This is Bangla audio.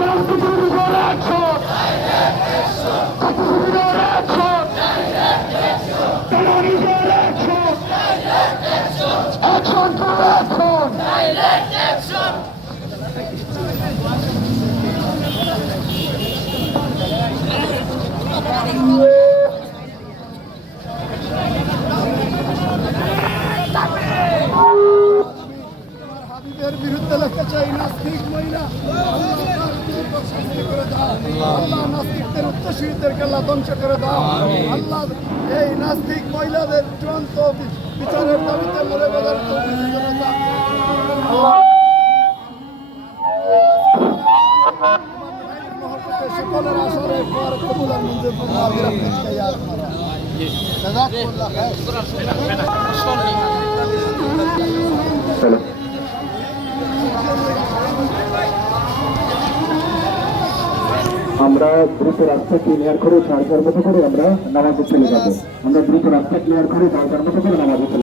Action to লেখা চাই নাস্তিক মহিলা। আল্লাহ তার বিরুদ্ধে শাস্তি করে দাও আল্লাহ নাস্তিকদের উচ্চশীলদেরকে আল্লাহ ধ্বংস করে দাও। আল্লাহ এই নাস্তিক মহিলাদের চূড়ান্ত বিচারের দাবিতে মরে বেদার সকলের পর আমরা দ্রুত রাস্তা ক্লিয়ার করে যার যার মতো করে আমরা নামাজে চলে যাব। আমরা দ্রুত রাস্তা ক্লিয়ার করে যার যার মতো করে নামাজে চলে